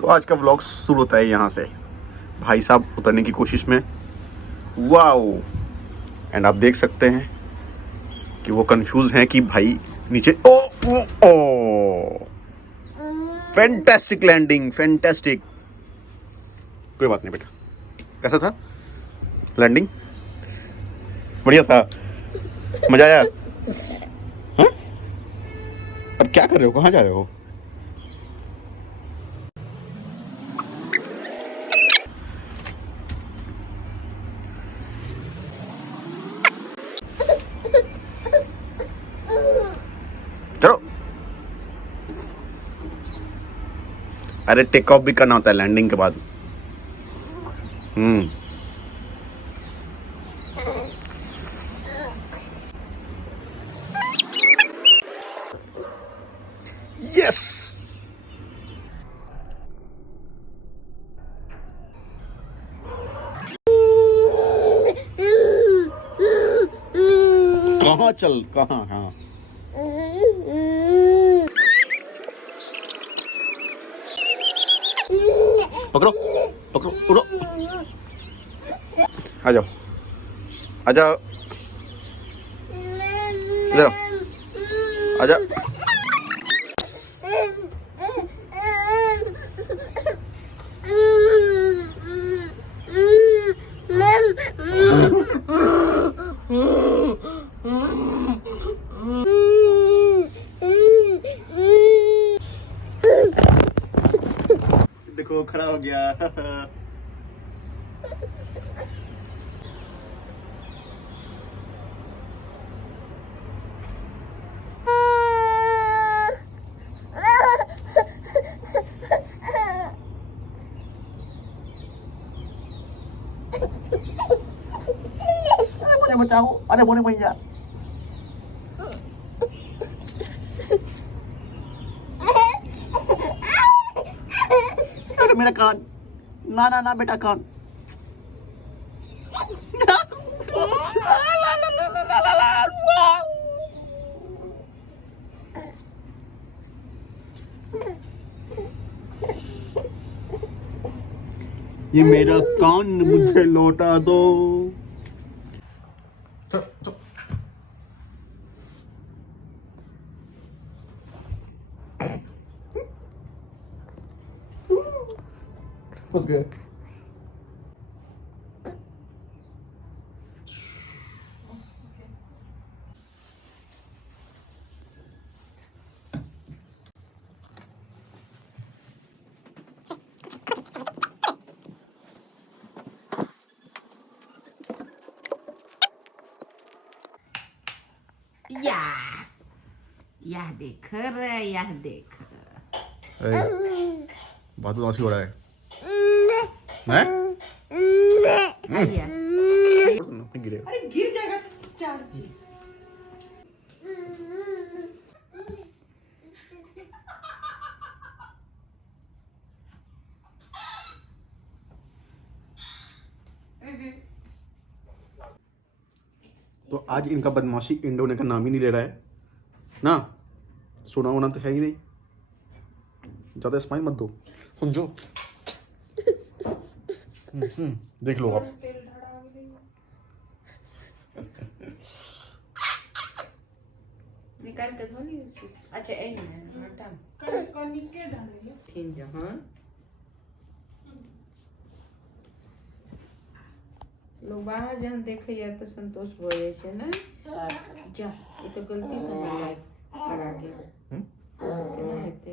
तो आज का व्लॉग शुरू होता है यहाँ से। भाई साहब उतरने की कोशिश में, वाओ। एंड आप देख सकते हैं कि वो कंफ्यूज हैं कि भाई नीचे, ओ ओ ओ फैंटास्टिक लैंडिंग, फैंटास्टिक। कोई बात नहीं बेटा, कैसा था लैंडिंग? बढ़िया था, मजा आया? हाँ? अब क्या कर रहे हो, कहाँ जा रहे हो? चलो, अरे टेक ऑफ भी करना होता है लैंडिंग के बाद। यस। कहाँ चल, कहाँ? हाँ, पकड़ो पकड़ो, उड़ो। आ जाओ, आ जाओ, आ जाओ, आ जाओ। देखो खड़ा हो गया। बचाओ, अरे बोले भैया। अरे मेरा कान, ना ना ना बेटा, कान। ये मेरा कान मुझे लौटा दो। चल चल। What's good? यह देख रे, यह देख। बहुत उदासी हो रहा है। गिरे। अरे गिर जाएगा चार्ज। तो आज इनका बदमाशी इंडो ने का नाम ही नहीं ले रहा है ना। सोना वोना तो है ही नहीं, ज्यादा स्माइल मत दो, समझो। देख लो आप। निकाल के धो ली उसको। अच्छा ए नहीं हटा कनी के डाले थीन जहां लोग बाहर जहां देखे या तो संतोष हो जाए छे ना। जा ये तो गलती से करा गया केना हेते।